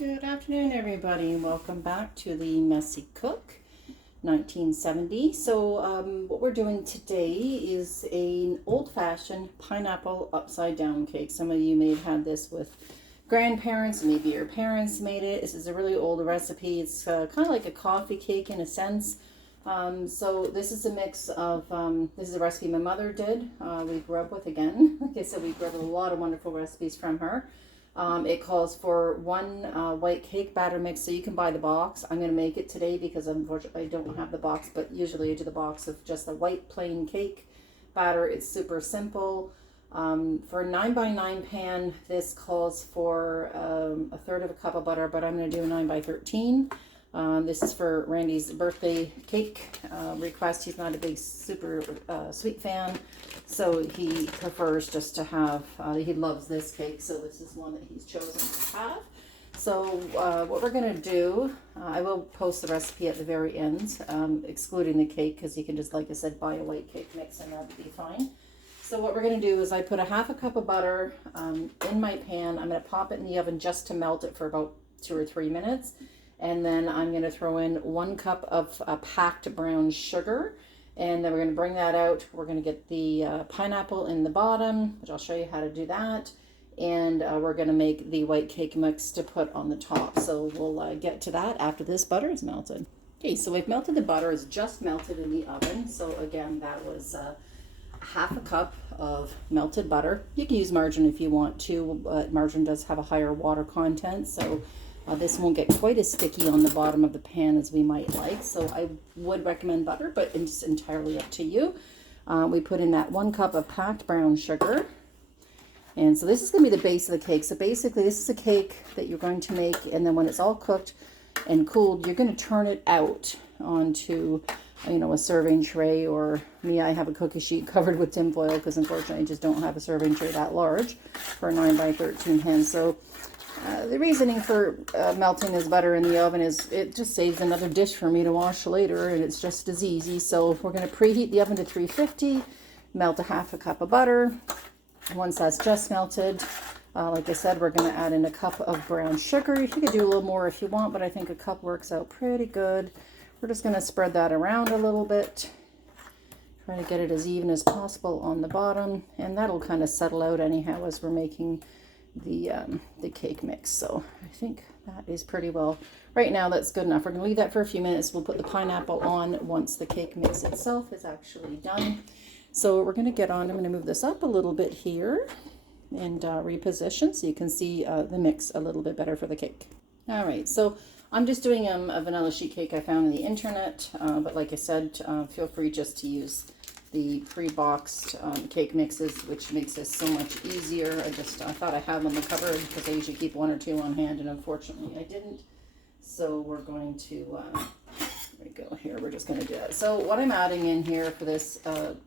Good afternoon, everybody. Welcome back to the Messy Cook 1970. So what we're doing today is an old-fashioned pineapple upside down cake. Some of you may have had this with grandparents, maybe your parents made it. This is a really old recipe. It's kind of like a coffee cake in a sense. So this is a mix of, this is a recipe my mother did. We grew up with, again, like I said, we grew up with a lot of wonderful recipes from her. It calls for one white cake batter mix, so you can buy the box. I'm going to make it today because unfortunately I don't have the box, but usually I do the box of just a white plain cake batter. It's super simple. For a 9x9 pan, this calls for a third of a cup of butter, but I'm going to do a 9x13. This is for Randy's birthday cake request. He's not a big super sweet fan, so he prefers just to have, he loves this cake, so this is one that he's chosen to have. So what we're going to do, I will post the recipe at the very end, excluding the cake, because you can just, like I said, buy a white cake mix and that would be fine. So what we're going to do is I put a half a cup of butter in my pan. I'm going to pop it in the oven just to melt it for about 2 or 3 minutes. And then I'm going to throw in 1 cup of packed brown sugar. And then we're going to bring that out. We're going to get the pineapple in the bottom, which I'll show you how to do that. And we're going to make the white cake mix to put on the top. So we'll get to that after this butter is melted. Okay, so we've melted the butter. It's just melted in the oven. So again, that was half a cup of melted butter. You can use margarine if you want to, but margarine does have a higher water content. So this won't get quite as sticky on the bottom of the pan as we might like, so I would recommend butter, but it's entirely up to you. We put in that 1 cup of packed brown sugar, and so this is going to be the base of the cake. So basically this is a cake that you're going to make, and then when it's all cooked and cooled, you're going to turn it out onto, you know, a serving tray, or me, I have a cookie sheet covered with tin foil because unfortunately I just don't have a serving tray that large for a 9x13 hen. So the reasoning for melting this butter in the oven is it just saves another dish for me to wash later, and it's just as easy. So we're going to preheat the oven to 350, melt a half a cup of butter. Once that's just melted, like I said, we're going to add in a cup of brown sugar. You could do a little more if you want, but I think a cup works out pretty good. We're just going to spread that around a little bit, try to get it as even as possible on the bottom, and that'll kind of settle out anyhow as we're making the cake mix. So I think that is pretty well. Right now that's good enough. We're going to leave that for a few minutes. We'll put the pineapple on once the cake mix itself is actually done. So we're going to get on. I'm going to move this up a little bit here and reposition so you can see the mix a little bit better for the cake. All right, so I'm just doing a vanilla sheet cake I found on the internet, but like I said, feel free just to use the pre-boxed cake mixes, which makes this so much easier. I thought I had them in the cupboard because I usually keep 1 or 2 on hand, and unfortunately I didn't. So we're going to, there we go here, we're just going to do that. So what I'm adding in here for this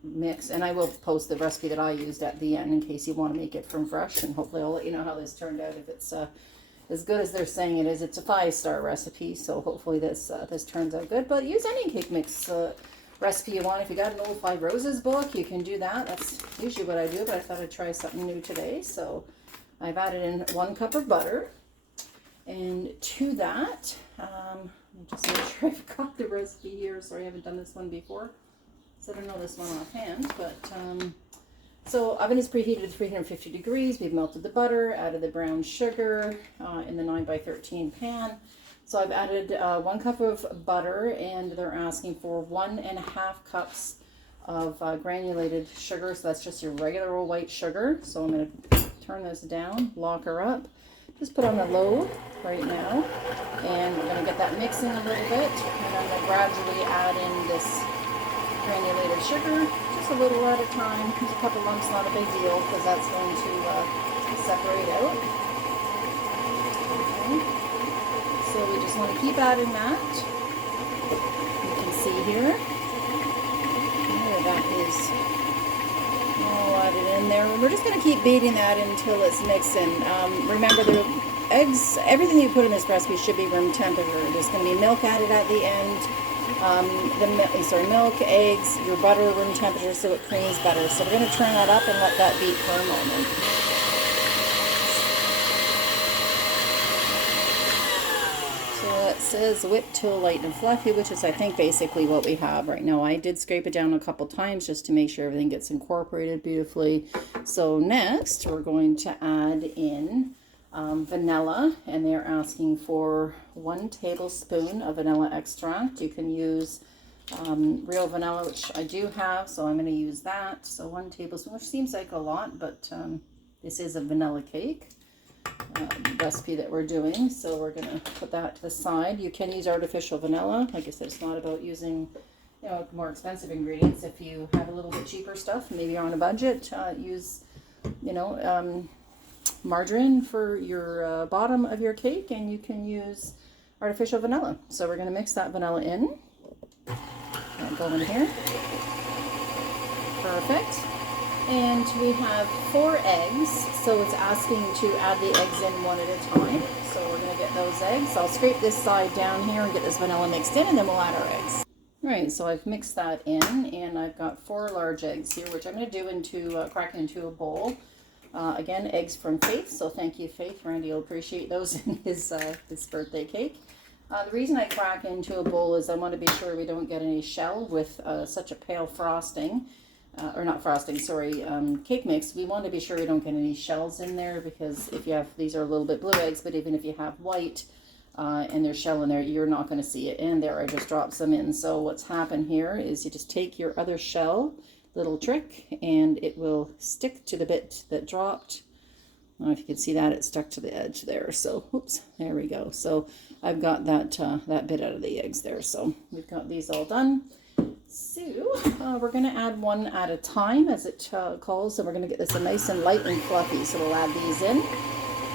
mix, and I will post the recipe that I used at the end in case you want to make it from fresh, and hopefully I'll let you know how this turned out. If it's as good as they're saying it is, it's a 5-star recipe, so hopefully this turns out good. But use any cake mix recipe you want. If you got an old 5 Roses book, you can do that. That's usually what I do, but I thought I'd try something new today. So I've added in 1 cup of butter, and to that, let me just make sure I've got the recipe here. Sorry, I haven't done this one before, so I don't know this one offhand, but so oven is preheated to 350 degrees. We've melted the butter, added the brown sugar in the 9x13 pan. So I've added 1 cup of butter, and they're asking for 1.5 cups of granulated sugar. So that's just your regular old white sugar. So I'm going to turn this down, lock her up, just put on the low right now, and we're going to get that mixing a little bit. And I'm going to gradually add in this granulated sugar, just a little at a time. There's a couple lumps, not a big deal, because that's going to separate out. Okay. So we just want to keep adding that. You can see here. There, that is all added in there. We're just going to keep beating that until it's mixed in. Remember, the eggs, everything you put in this recipe should be room temperature. There's going to be milk added at the end. Milk, eggs, your butter, room temperature, so it creams better. So we're going to turn that up and let that beat for a moment. it says whip till light and fluffy, which is I think basically what we have right now. I did scrape it down a couple times just to make sure everything gets incorporated beautifully. So next we're going to add in vanilla, and they're asking for 1 tablespoon of vanilla extract. You can use real vanilla, which I do have, so I'm going to use that. So 1 tablespoon, which seems like a lot, but this is a vanilla cake recipe that we're doing, so we're going to put that to the side. You can use artificial vanilla. Like I said, it's not about using, you know, more expensive ingredients. If you have a little bit cheaper stuff, maybe you're on a budget, use, you know, margarine for your bottom of your cake, and you can use artificial vanilla. So we're going to mix that vanilla in. Go in here. Perfect. And we have 4 eggs, so it's asking to add the eggs in one at a time. So we're going to get those eggs. I'll scrape this side down here and get this vanilla mixed in, and then we'll add our eggs. All right, so I've mixed that in, and I've got 4 large eggs here, which I'm going to do into crack into a bowl. Again, eggs from Faith, so thank you, Faith. Randy will appreciate those in his birthday cake. The reason I crack into a bowl is I want to be sure we don't get any shell with such a pale frosting. Or not frosting, sorry, cake mix. We want to be sure we don't get any shells in there, because if you have, these are a little bit blue eggs, but even if you have white and there's shell in there, you're not going to see it. And there, I just dropped some in. So what's happened here is you just take your other shell, little trick, and it will stick to the bit that dropped. I don't know if you can see that, it stuck to the edge there. So, oops, there we go. So I've got that that bit out of the eggs there. So we've got these all done. So we're going to add one at a time as it calls, and we're going to get this nice and light and fluffy. So we'll add these in,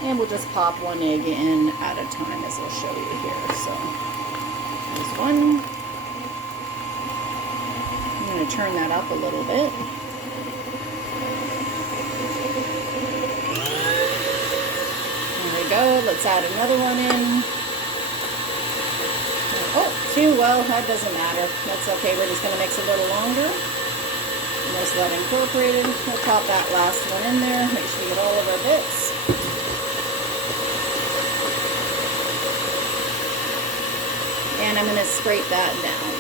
and we'll just pop 1 egg in at a time, as I'll show you here. So there's one. I'm going to turn that up a little bit. There we go. Let's add another one in. Oh, 2, well, that doesn't matter. That's okay. We're just going to mix a little longer. Nice that incorporated. We'll pop that last one in there. Make sure we get all of our bits. And I'm going to scrape that down.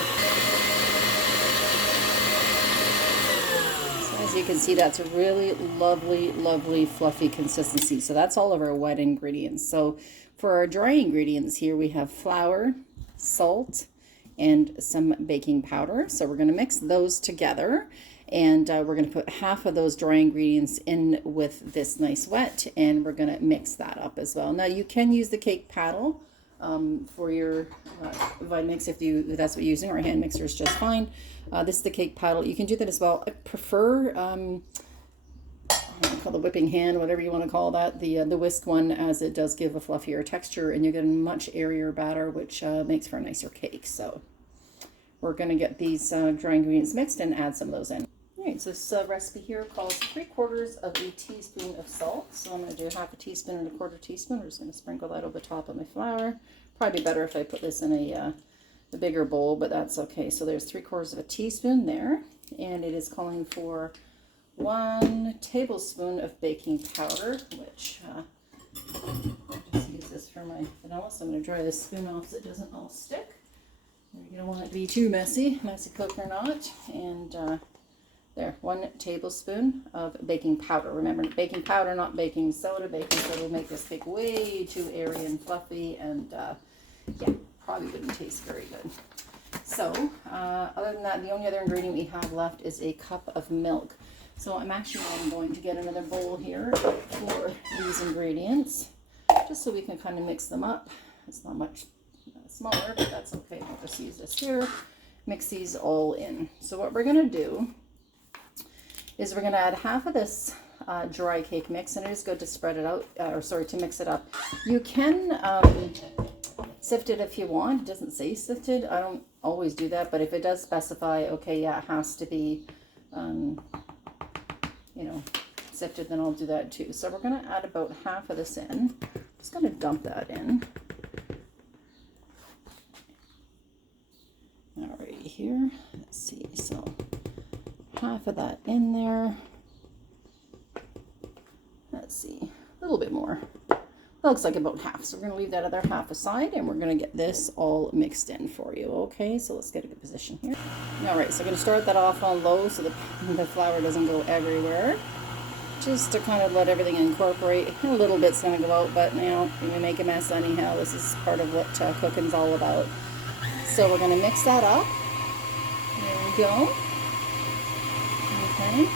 So as you can see, that's a really lovely, lovely, fluffy consistency. So that's all of our wet ingredients. So for our dry ingredients here, we have flour, salt, and some baking powder. So we're going to mix those together, and we're going to put half of those dry ingredients in with this nice wet, and we're going to mix that up as well. Now you can use the cake paddle for your Vitamix if that's what you're using, or a hand mixer is just fine. This is the cake paddle. You can do that as well. I prefer call the whipping hand, whatever you want to call that, the whisk one, as it does give a fluffier texture, and you get a much airier batter, which makes for a nicer cake. So we're going to get these dry ingredients mixed and add some of those in. All right, so this recipe here calls 3/4 of a teaspoon of salt. So I'm going to do 1/2 teaspoon and 1/4 teaspoon. We're just going to sprinkle that over the top of my flour. Probably better if I put this in a bigger bowl, but that's okay. So there's 3/4 of a teaspoon there, and it is calling for 1 tablespoon of baking powder, which I'll just use this for my vanilla. So I'm going to dry this spoon off so it doesn't all stick. You don't want it to be too messy cook or not. And there, 1 tablespoon of baking powder. Remember, baking powder, not baking soda. Baking soda will make this cake way too airy and fluffy, and yeah, probably wouldn't taste very good. So other than that, the only other ingredient we have left is a cup of milk. So I'm going to get another bowl here for these ingredients, just so we can kind of mix them up. It's not much smaller, but that's okay. I'll just use this here. Mix these all in. So what we're going to do is we're going to add half of this dry cake mix, and it is good to spread it out, to mix it up. You can sift it if you want. It doesn't say sifted. I don't always do that, but if it does specify, okay, yeah, it has to be sifted, then I'll do that too. So we're going to add about half of this in. Just going to dump that in. Alrighty, here. Let's see. So half of that in there. Let's see. A little bit more. looks like about half. So we're going to leave that other half aside, and we're going to get this all mixed in for you. Okay, so let's get a good position here. All right, so I'm going to start that off on low so the flour doesn't go everywhere. Just to kind of let everything incorporate. A little bit's going to go out, but you know, we make a mess anyhow. This is part of what cooking's all about. So we're going to mix that up. There we go. Okay.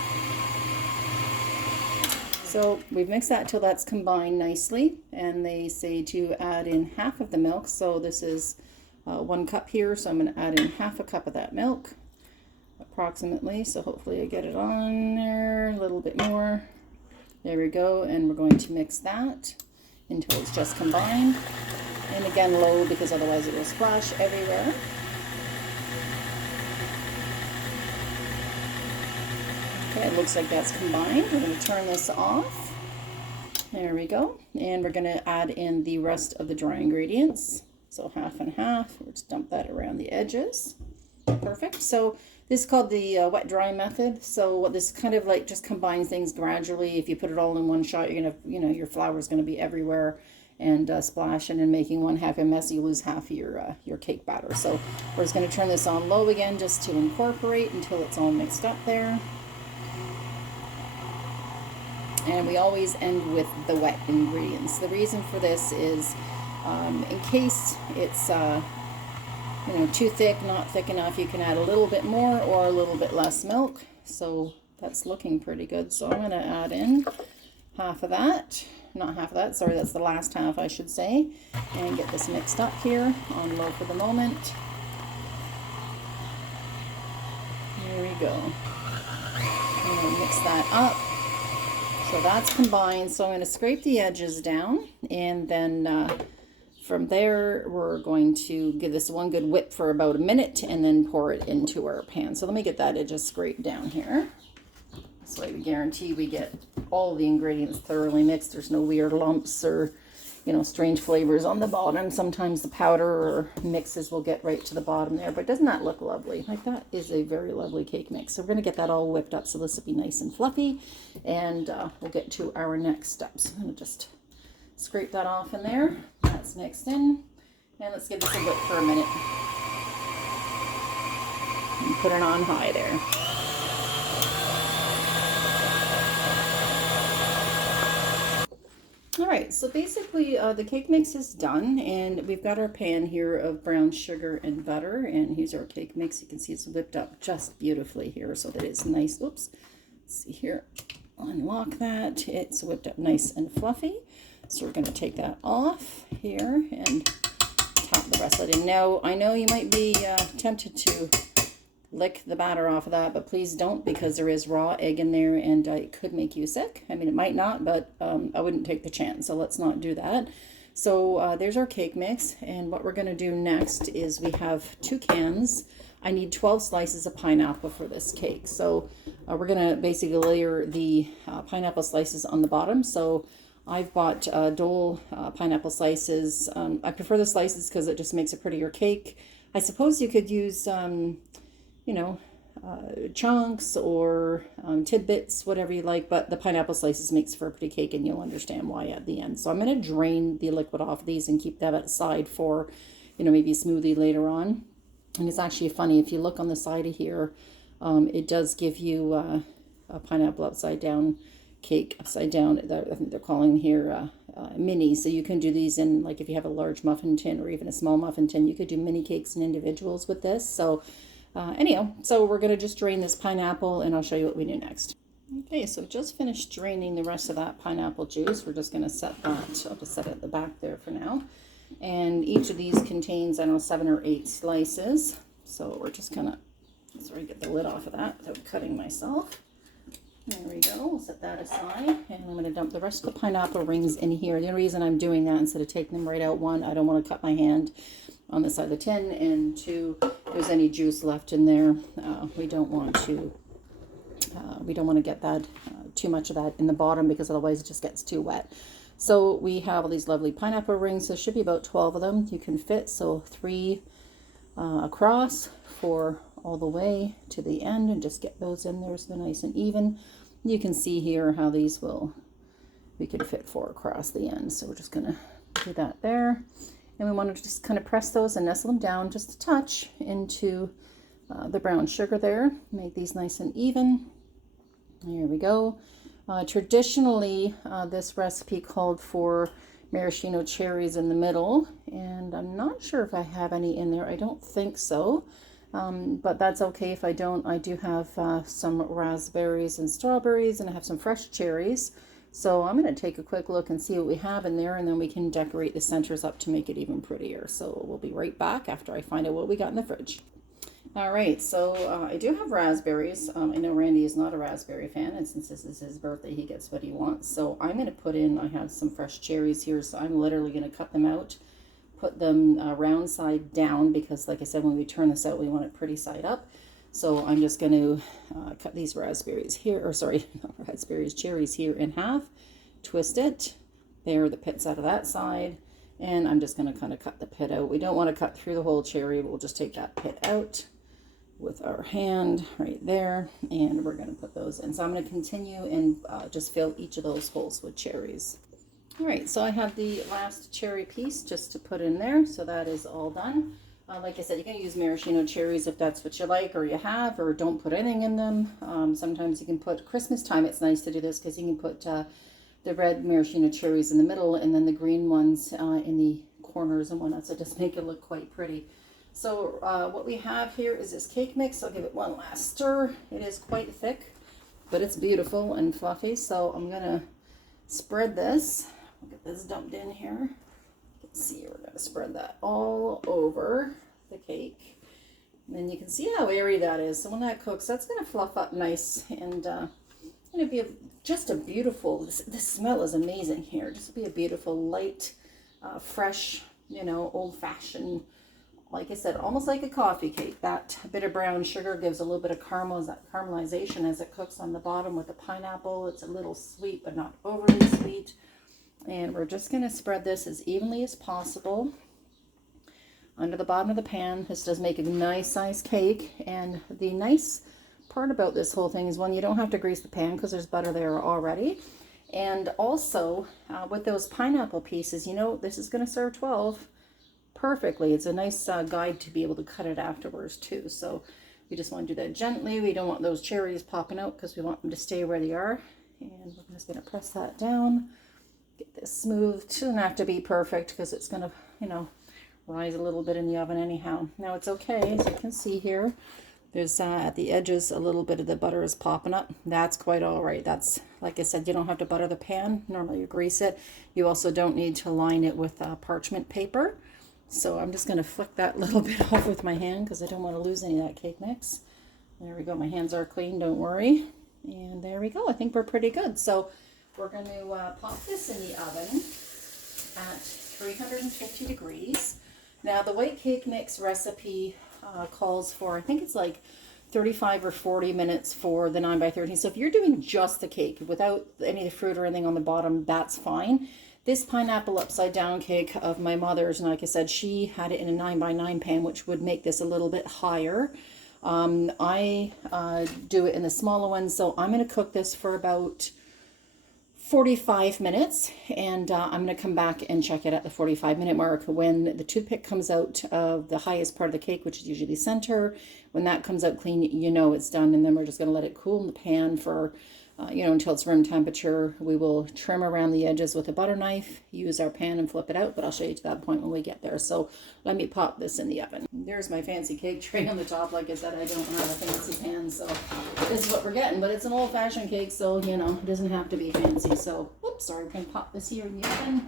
So we've mixed that till that's combined nicely, and they say to add in half of the milk. So this is 1 cup here, so I'm going to add in half a cup of that milk, approximately. So hopefully I get it on there a little bit more. There we go, and we're going to mix that until it's just combined. And again, low, because otherwise it will splash everywhere. Okay, it looks like that's combined. We're going to turn this off. There we go. And we're going to add in the rest of the dry ingredients. So half and half. We'll just dump that around the edges. Perfect. So this is called the wet dry method. So what this kind of like just combines things gradually. If you put it all in one shot, you're going to, you know, your flour is going to be everywhere and splashing and making one half a mess. You lose half of your cake batter. So we're just going to turn this on low again just to incorporate until it's all mixed up there. And we always end with the wet ingredients. The reason for this is in case it's you know, too thick, not thick enough, you can add a little bit more or a little bit less milk. So that's looking pretty good. So I'm going to add in half of that. Not half of that, sorry, that's the last half, I should say. And get this mixed up here on low for the moment. There we go. I'm going to mix that up. So that's combined. So I'm going to scrape the edges down, and then from there we're going to give this one good whip for about a minute and then pour it into our pan. So let me get that edges scraped down here. This way we guarantee we get all the ingredients thoroughly mixed. There's no weird lumps or, you know, strange flavors on the bottom. Sometimes the powder or mixes will get right to the bottom there, but doesn't that look lovely? Like, that is a very lovely cake mix. So we're going to get that all whipped up so this will be nice and fluffy, and we'll get to our next steps. I'm going to just scrape that off in there. That's mixed in, and let's give this a whip for a minute and put it on high there. All right, so basically the cake mix is done, and we've got our pan here of brown sugar and butter, and here's our cake mix. You can see it's whipped up just beautifully here so that it's nice. Oops, let's see here, unlock that. It's whipped up nice and fluffy. So we're going to take that off here and top the rest of it in. Now, I know you might be tempted to lick the batter off of that, but please don't, because there is raw egg in there, and it could make you sick. I mean, it might not, but I wouldn't take the chance, so let's not do that. So there's our cake mix, and what we're going to do next is we have 2 cans. I need 12 slices of pineapple for this cake. So we're going to basically layer the pineapple slices on the bottom. So I've bought Dole pineapple slices. I prefer the slices because it just makes a prettier cake. I suppose you could use you know, chunks or tidbits, whatever you like, but the pineapple slices makes for a pretty cake, and you'll understand why at the end. So I'm going to drain the liquid off of these and keep that aside for, you know, maybe a smoothie later on. And it's actually funny, if you look on the side of here, it does give you a pineapple upside down cake, upside down. I think they're calling here mini. So you can do these in, like, if you have a large muffin tin or even a small muffin tin, you could do mini cakes and individuals with this. So anyhow, so we're going to just drain this pineapple, and I'll show you what we do next. Okay, so just finished draining the rest of that pineapple juice. We're just going to set that, I'll just set it at the back there for now. And each of these contains, I don't know, 7 or 8 slices. So we're just going to, sorry, get the lid off of that without cutting myself. There we go, we'll set that aside, and I'm going to dump the rest of the pineapple rings in here. The only reason I'm doing that, instead of taking them right out, 1, I don't want to cut my hand on the side of the tin, and 2, if there's any juice left in there, we don't want to get that too much of that in the bottom, because otherwise it just gets too wet. So we have all these lovely pineapple rings. There should be about 12 of them you can fit, so 3 across, 4 all the way to the end, and just get those in there so they're nice and even. You can see here how these will we can fit 4 across the end. So we're just going to do that there. And we want to just kind of press those and nestle them down just a touch into the brown sugar there. Make these nice and even. Here we go. Traditionally, this recipe called for maraschino cherries in the middle, and I'm not sure if I have any in there. I don't think so, but that's okay if I don't. I do have some raspberries and strawberries, and I have some fresh cherries. So I'm going to take a quick look and see what we have in there, and then we can decorate the centers up to make it even prettier. So we'll be right back after I find out what we got in the fridge. All right, so I do have raspberries. I know Randy is not a raspberry fan, and since this is his birthday, he gets what he wants. So I'm going to put in, I have some fresh cherries here, so I'm literally going to cut them out, put them round side down, because like I said, when we turn this out, we want it pretty side up. So I'm just going to cut these raspberries here, or sorry, not raspberries, cherries here in half, twist it. There are the pits out of that side, and I'm just going to kind of cut the pit out. We don't want to cut through the whole cherry, we'll just take that pit out with our hand right there, and we're going to put those in. So I'm going to continue and just fill each of those holes with cherries. All right, so I have the last cherry piece just to put in there, so that is all done. Like I said, you can use maraschino cherries if that's what you like, or you have, or don't put anything in them. Sometimes you can put, Christmas time it's nice to do this, because you can put the red maraschino cherries in the middle, and then the green ones in the corners and whatnot, so just make it look quite pretty. So what we have here is this cake mix. I'll give it one last stir. It is quite thick, but it's beautiful and fluffy. So I'm going to spread this. I'll get this dumped in here. You can see we're going to spread that all over the cake. And then you can see how airy that is. So when that cooks, that's going to fluff up nice, and it'll be just a beautiful, this smell is amazing here. Just be a beautiful, light, fresh, you know, old-fashioned, like I said, almost like a coffee cake. That bit of brown sugar gives a little bit of caramelization as it cooks on the bottom with the pineapple. It's a little sweet, but not overly sweet. And we're just going to spread this as evenly as possible under the bottom of the pan. This does make a nice sized cake. And the nice part about this whole thing is, one, you don't have to grease the pan because there's butter there already. And also, with those pineapple pieces, you know, this is going to serve 12 perfectly. It's a nice guide to be able to cut it afterwards too. So we just want to do that gently. We don't want those cherries popping out because we want them to stay where they are. And we're just going to press that down, get this smooth. It doesn't have to be perfect because it's going to, you know, rise a little bit in the oven anyhow. Now it's okay, as you can see here, there's at the edges a little bit of the butter is popping up. That's quite all right. That's, like I said, you don't have to butter the pan. Normally you grease it. You also don't need to line it with parchment paper. So I'm just going to flick that little bit off with my hand because I don't want to lose any of that cake mix. There we go. My hands are clean, don't worry. And there we go. I think we're pretty good. So we're going to pop this in the oven at 350 degrees. Now the white cake mix recipe calls for, I think it's like 35 or 40 minutes for the 9 by 13. So if you're doing just the cake without any of the fruit or anything on the bottom, that's fine. This pineapple upside down cake of my mother's, and like I said, she had it in a 9 by 9 pan, which would make this a little bit higher. I do it in the smaller one, so I'm going to cook this for about 45 minutes, and I'm going to come back and check it at the 45-minute mark. When the toothpick comes out of the highest part of the cake, which is usually the center, when that comes out clean, you know it's done, and then we're just going to let it cool in the pan for you know, until it's room temperature. We will trim around the edges with a butter knife, use our pan and flip it out, but I'll show you to that point when we get there. So let me pop this in the oven. There's my fancy cake tray on the top. Like I said, I don't have a fancy pan, so this is what we're getting, but it's an old-fashioned cake, so, you know, it doesn't have to be fancy. So, whoops, sorry, we're going to pop this here in the oven.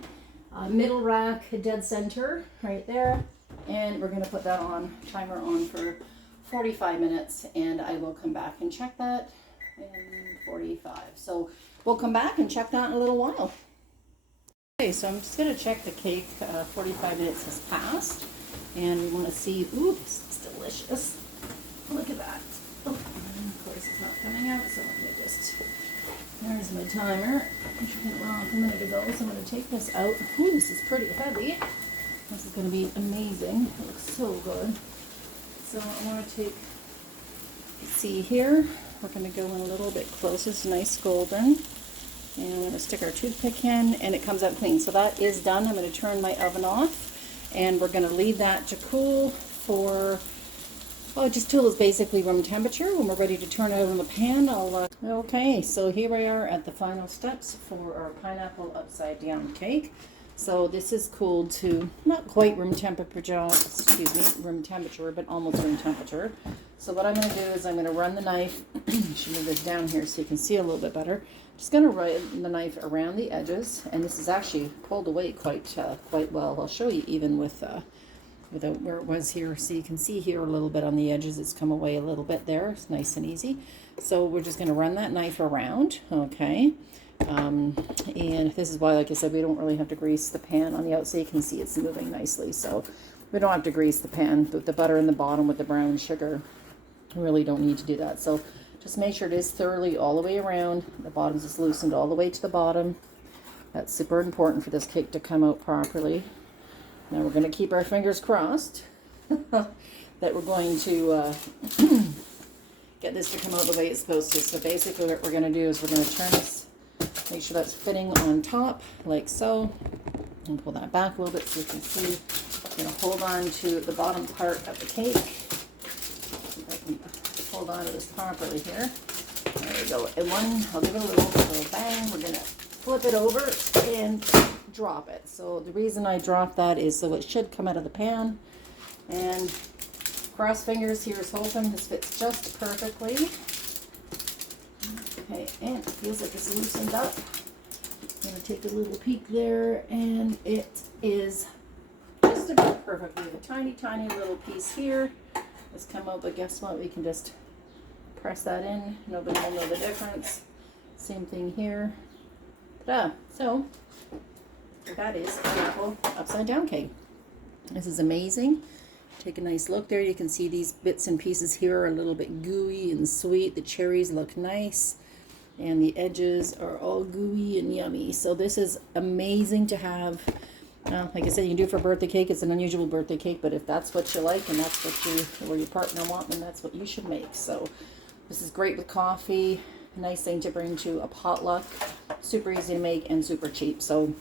Middle rack, dead center, right there. And we're going to put that on, timer on for 45 minutes, and I will come back and check that in 45. So we'll come back and check that in a little while. Okay, so I'm just going to check the cake. 45 minutes has passed, and we want to see, ooh, this is delicious. Look at that. Oh, and of course it's not coming out, so let me just, there's my timer. I should get it wrong a minute ago, so I'm going to take this out. Ooh, this is pretty heavy. This is going to be amazing. It looks so good. So I want to take, see here, we're going to go in a little bit closer. It's nice golden. And I'm going to stick our toothpick in, and it comes out clean. So that is done. I'm going to turn my oven off, and we're going to leave that to cool for, well, just till it's basically room temperature. When we're ready to turn it out in the pan, I'll, okay, so here we are at the final steps for our pineapple upside down cake. So this is cooled to not quite room temperature, room temperature, but almost room temperature. So what I'm going to do is I'm going to run the knife, should move this down here so you can see a little bit better. Just going to run the knife around the edges, and this is actually pulled away quite well. I'll show you even without where it was here, so you can see here a little bit on the edges. It's come away a little bit there. It's nice and easy. So we're just going to run that knife around, okay? And this is why, like I said, we don't really have to grease the pan on the outside. You can see it's moving nicely, so we don't have to grease the pan. With the butter in the bottom with the brown sugar, we really don't need to do that. So just make sure it is thoroughly all the way around. The bottom's is loosened all the way to the bottom. That's super important for this cake to come out properly. Now we're going to keep our fingers crossed that we're going to get this to come out the way it's supposed to. So basically what we're going to do is we're going to turn this, make sure that's fitting on top like so, and pull that back a little bit so you can see. I'm going to hold on to the bottom part of the cake. See if I can hold on to this properly here. There we go. And I'll give it a little bang. We're going to flip it over and drop it. So the reason I dropped that is so it should come out of the pan. And cross fingers, here's hoping this fits just perfectly. Okay, and it feels like it's loosened up. I'm going to take a little peek there, and it is just about perfect. We have a tiny, tiny little piece here that's come out, but guess what? We can just press that in. Nobody will know the difference. Same thing here. Ta-da! So that is pineapple upside down cake. This is amazing. Take a nice look there. You can see these bits and pieces here are a little bit gooey and sweet. The cherries look nice, and the edges are all gooey and yummy. So this is amazing to have. Like I said, you can do it for a birthday cake. It's an unusual birthday cake, but if that's what you like and that's what you or your partner want, then that's what you should make. So this is great with coffee. Nice thing to bring to a potluck. Super easy to make and super cheap. So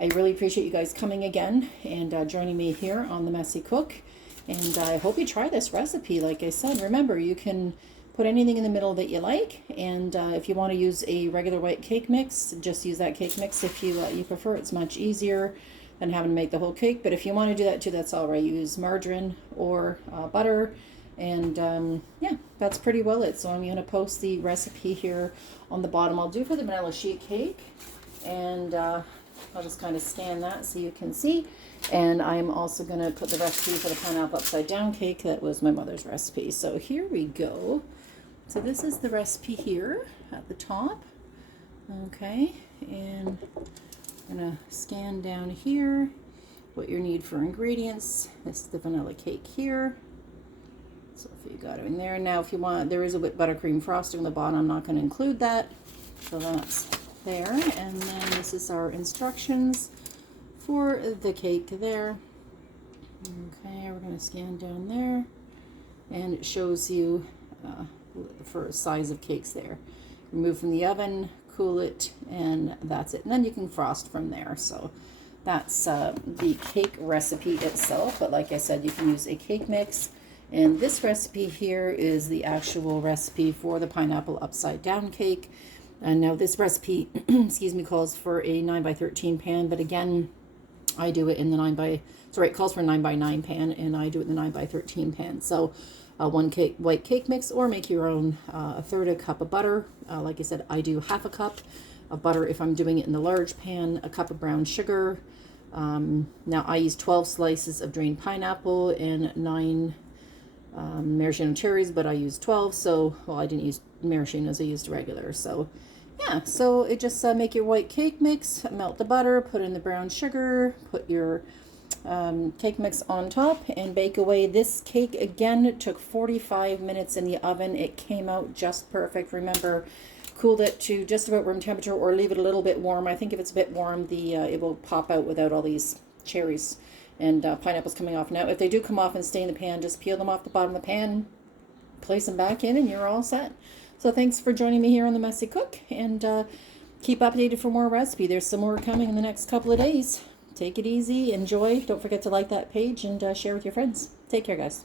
I really appreciate you guys coming again and joining me here on The Messy Cook. And I hope you try this recipe. Like I said, remember, you can put anything in the middle that you like. And if you want to use a regular white cake mix, just use that cake mix if you prefer. It's much easier than having to make the whole cake. But if you want to do that too, that's all right. Use margarine or butter. And yeah, that's pretty well it. So I'm going to post the recipe here on the bottom. I'll do for the vanilla sheet cake. And I'll just kind of scan that so you can see. And I'm also going to put the recipe for the pineapple upside down cake. That was my mother's recipe. So here we go. So this is the recipe here at the top. Okay, and I'm going to scan down here what you need for ingredients. This is the vanilla cake here. So if you got it in there. Now if you want, there is a bit buttercream frosting on the bottom. I'm not going to include that. So that's there. And then this is our instructions for the cake there. Okay, we're going to scan down there. And it shows you for size of cakes there. Remove from the oven, cool it, and that's it. And then you can frost from there. So that's the cake recipe itself. But like I said, you can use a cake mix. And this recipe here is the actual recipe for the pineapple upside down cake. And now this recipe, excuse me, calls for a 9x13 pan. But again, I do it in the it calls for a 9x9 pan, and I do it in the 9x13 pan. So one white cake mix, or make your own. A third a cup of butter. Like I said, I do half a cup of butter if I'm doing it in the large pan. A cup of brown sugar. Now I use 12 slices of drained pineapple and 9 maraschino cherries, but I used 12. So, well, I didn't use maraschinos, I used regular. So yeah, so it just make your white cake mix, melt the butter, put in the brown sugar, put your cake mix on top, and bake away. This cake again took 45 minutes in the oven. It came out just perfect. Remember, cooled it to just about room temperature, or leave it a little bit warm. I think if it's a bit warm, it will pop out without all these cherries and pineapples coming off. Now if they do come off and stay in the pan, just peel them off the bottom of the pan, place them back in, and you're all set. So thanks for joining me here on The Messy Cook, and keep updated for more recipe. There's some more coming in the next couple of days. Take it easy. Enjoy. Don't forget to like that page and share with your friends. Take care, guys.